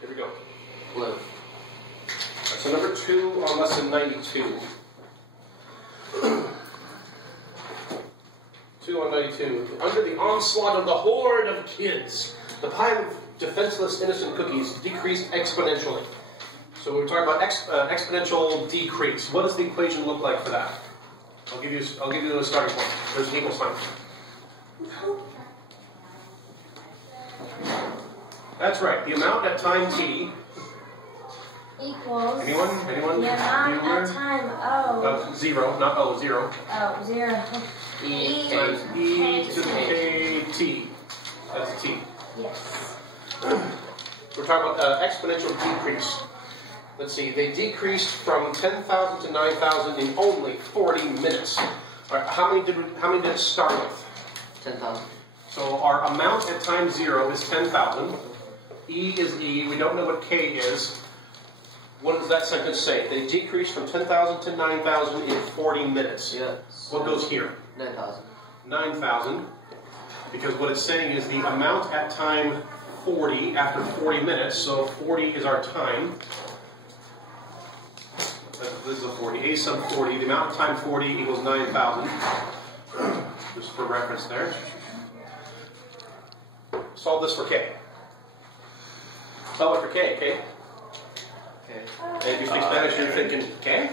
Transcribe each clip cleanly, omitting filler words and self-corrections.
here we go. Blue. Right, so number 2 on lesson 92. 2 on 92. Under the onslaught of the horde of kids, the pile of defenseless innocent cookies decreased exponentially. So we're talking about exponential decrease. What does the equation look like for that? I'll give you a starting point. There's an equal sign. That's right. The amount at time t equals. Anyone? The amount at time 0, not O, 0. Oh, 0. E to the kt. That's t. Yes. We're talking about exponential decrease. Let's see, they decreased from 10,000 to 9,000 in only 40 minutes. All right, how many did it start with? 10,000. So our amount at time 0 is 10,000. E is E. We don't know what K is. What does that sentence say? They decreased from 10,000 to 9,000 in 40 minutes. Yeah. What goes here? 9,000. 9,000. Because what it's saying is the amount at time 40 after 40 minutes. So 40 is our time. This is a 40. A sub 40. The amount of time 40 equals 9,000. Just for reference there. Solve this for K. Solve it for K, okay? Okay. And if you speak Spanish, you're thinking, K?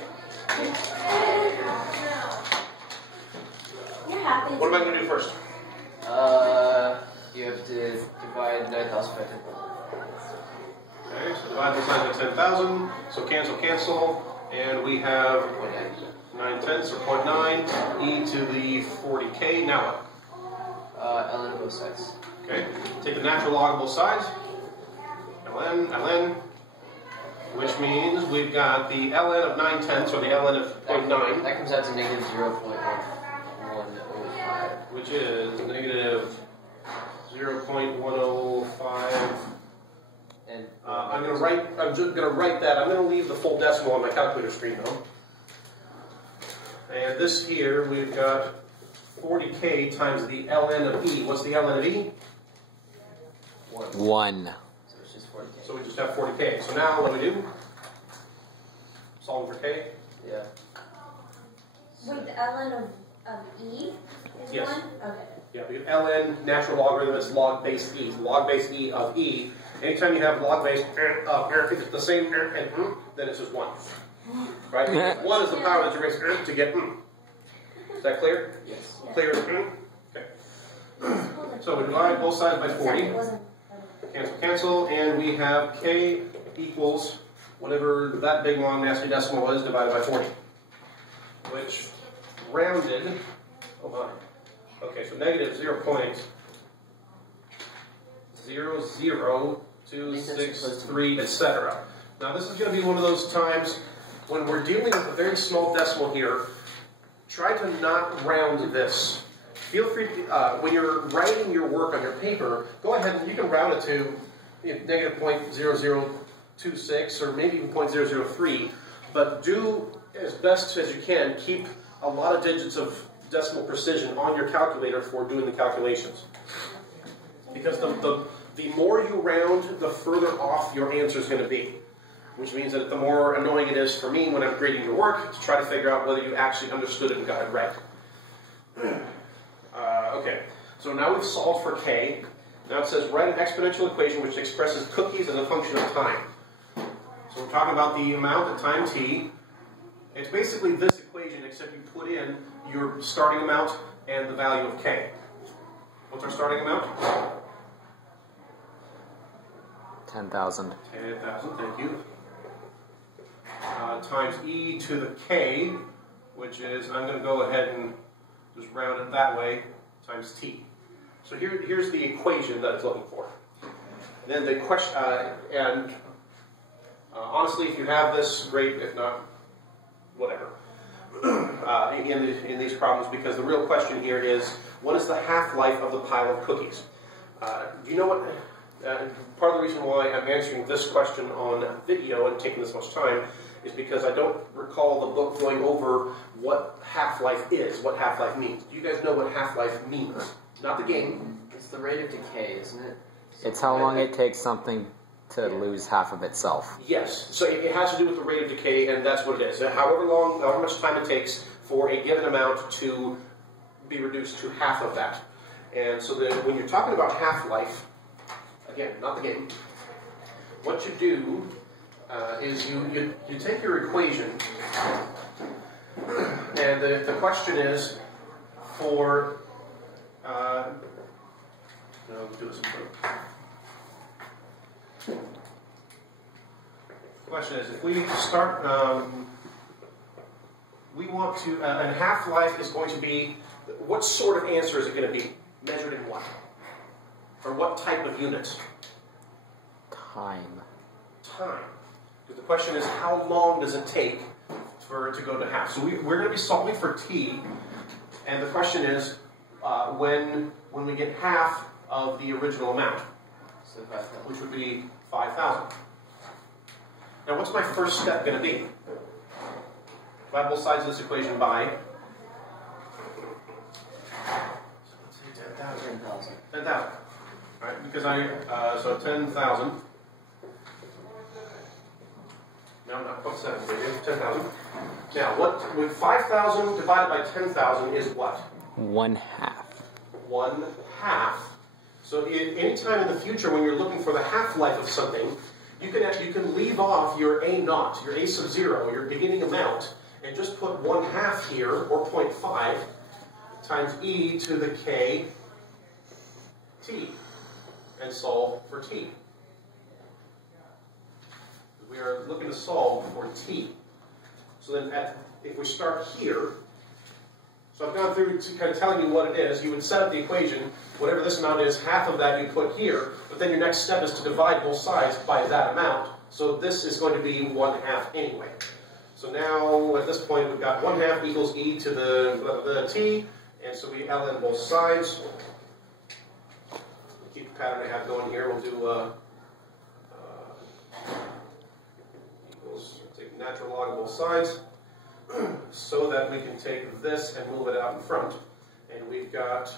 You're happy. What am I going to do first? You have to divide 9,000 by 10,000. Okay, so divide this by 10,000. So cancel, cancel. And we have 9/10 or 0.9 e to the 40k. Now what? ln of both sides. Okay, take the natural log of both sides. ln, which means we've got the ln of 9/10 or the ln of 0.9. That comes out to negative 0.105. Which is negative 0.105. And I'm just going to write that. I'm going to leave the full decimal on my calculator screen though. And this here, we've got 40k times the ln of e. What's the ln of e? 1. So it's just 40k. So we just have 40k. So now what do we do? Solve for k? Yeah. Wait, the ln of e is Yes. 1? Okay. Yeah, because ln, natural logarithm, is log base e. Log base e of e. Anytime you have log base if it's the same and then it's just 1. Right? 1 is the power that you raise to get Is that clear? Yes. Clear as Okay. So we divide both sides by 40. Cancel, cancel, and we have k equals whatever that big long nasty decimal was divided by 40. Which rounded, oh my. Okay, so negative 0.00263, etc. Now this is going to be one of those times when we're dealing with a very small decimal here. Try to not round this. Feel free to, when you're writing your work on your paper, go ahead and you can round it to negative 0.0026 or maybe even 0.003, but do as best as you can keep a lot of digits of decimal precision on your calculator for doing the calculations. Because the more you round, the further off your answer is going to be. Which means that the more annoying it is for me when I'm grading your work to try to figure out whether you actually understood it and got it right. Okay, so now we've solved for k. Now it says write an exponential equation which expresses cookies as a function of time. So we're talking about the amount at time t. It's basically this equation except you put in your starting amount and the value of k. What's our starting amount? 10,000. 10,000, thank you. Times e to the k, which is, I'm going to go ahead and just round it that way, times t. So here's the equation that it's looking for. And then the question, honestly, if you have this, great. If not, whatever. In these problems, because the real question here is, what is the half-life of the pile of cookies? Do you know what? Part of the reason why I'm answering this question on video and taking this much time is because I don't recall the book going over what half-life is, what half-life means. Do you guys know what half-life means? Not the game. It's the rate of decay, isn't it? It's how long it takes something To lose half of itself. Yes, so it has to do with the rate of decay, and that's what it is. However much time it takes for a given amount to be reduced to half of that. And so when you're talking about Half-Life, again, not the game, what you do is you take your equation, and the question is for, no, let's do this in front. The question is, if we start, we want to, and half-life is going to be, what sort of answer is it going to be? Measured in what? Or what type of unit? Time. Time. Because the question is, how long does it take for it to go to half? So we're going to be solving for t, and the question is, when we get half of the original amount, So 5,000. which would be 5,000. Now, what's my first step going to be? Divide both sides of this equation by 10,000. 10,000. Right? Because so 10,000. No, not quite 7, 10,000. Now, with 5,000 divided by 10,000 is what? 1/2. 1/2. So any time in the future when you're looking for the half-life of something, you can leave off your A0, your A sub 0, your beginning amount, and just put 1/2 here, or 0.5, times e to the k t, and solve for t. We are looking to solve for t. So then if we start here, so I've gone through to kind of telling you what it is. You would set up the equation, whatever this amount is, half of that you put here, but then your next step is to divide both sides by that amount. So this is going to be 1/2 anyway. So now, at this point, we've got 1/2 equals e to the t, and so we ln both sides. We'll keep the pattern I have going here. We'll do equals, take natural log of both sides, so that we can take this and move it out in front. And we've got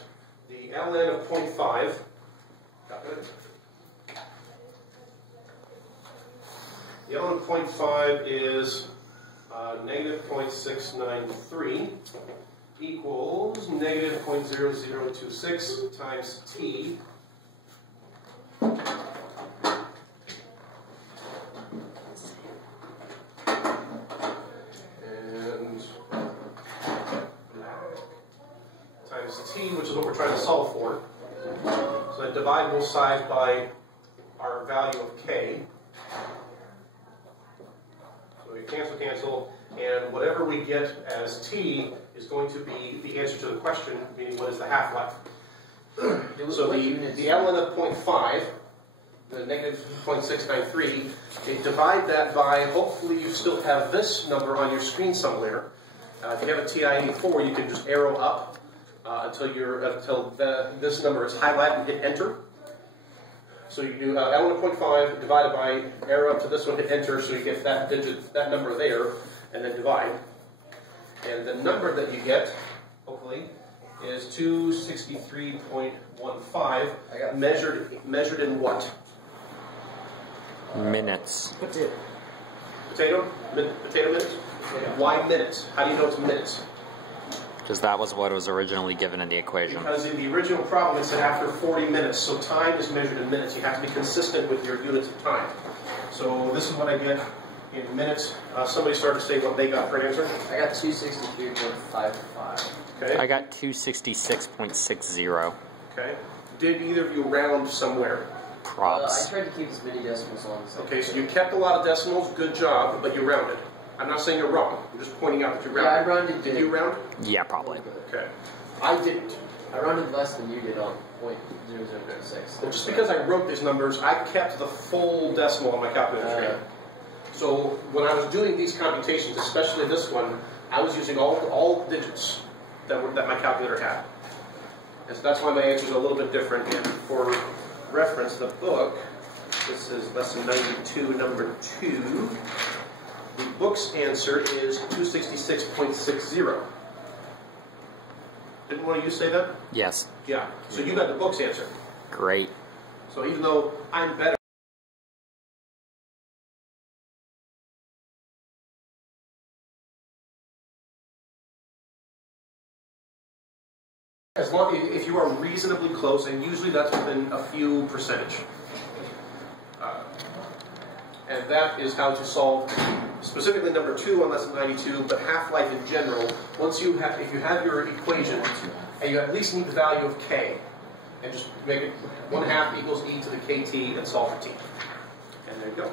the ln of 0.5. Got that? The ln of 0.5 is negative 0.693 equals negative 0.0026 times t. Times t, which is what we're trying to solve for. So I divide both sides by our value of k. So we cancel, and whatever we get as t is going to be the answer to the question, meaning what is the half-life. So the ln of 0.5, the negative 0.693, you divide that by, hopefully you still have this number on your screen somewhere. If you have a TI-84, you can just arrow up until this number is highlighted and hit enter. So you do ln of 0.5 divided by, arrow up to this one, hit enter, so you get that digit, that number there, and then divide. And the number that you get, hopefully, is 263.15, measured in what? Minutes. Potato minutes? Why minutes? How do you know it's minutes? Because that was what was originally given in the equation. Because in the original problem it said after 40 minutes, so time is measured in minutes. You have to be consistent with your units of time. So this is what I get in minutes. Somebody started to say what they got for an answer. I got 263.55. Okay. I got 266.60. Okay. Did either of you round somewhere? Props. I tried to keep as many decimals on as I Okay, so you kept a lot of decimals. Good job, but you rounded. I'm not saying you're wrong. I'm just pointing out that you rounded. Yeah, I rounded. Did you round? Yeah, probably. Okay. I didn't. I rounded less than you did on .0026. Well, just because I wrote these numbers, I kept the full decimal on my calculator screen. So when I was doing these computations, especially this one, I was using all digits that my calculator had. And so that's why my answers are a little bit different. And for reference, the book, this is lesson 92, number 2. The book's answer is 266.60. Didn't one of you say that? Yes. Yeah. So you got the book's answer. Great. So even though I'm better As long if you are reasonably close, and usually that's within a few percentage. And that is how to solve specifically number 2 on lesson 92, but Half-Life in general. Once you have, if you have your equation, and you at least need the value of k, and just make it 1/2 equals e to the kt and solve for t. And there you go.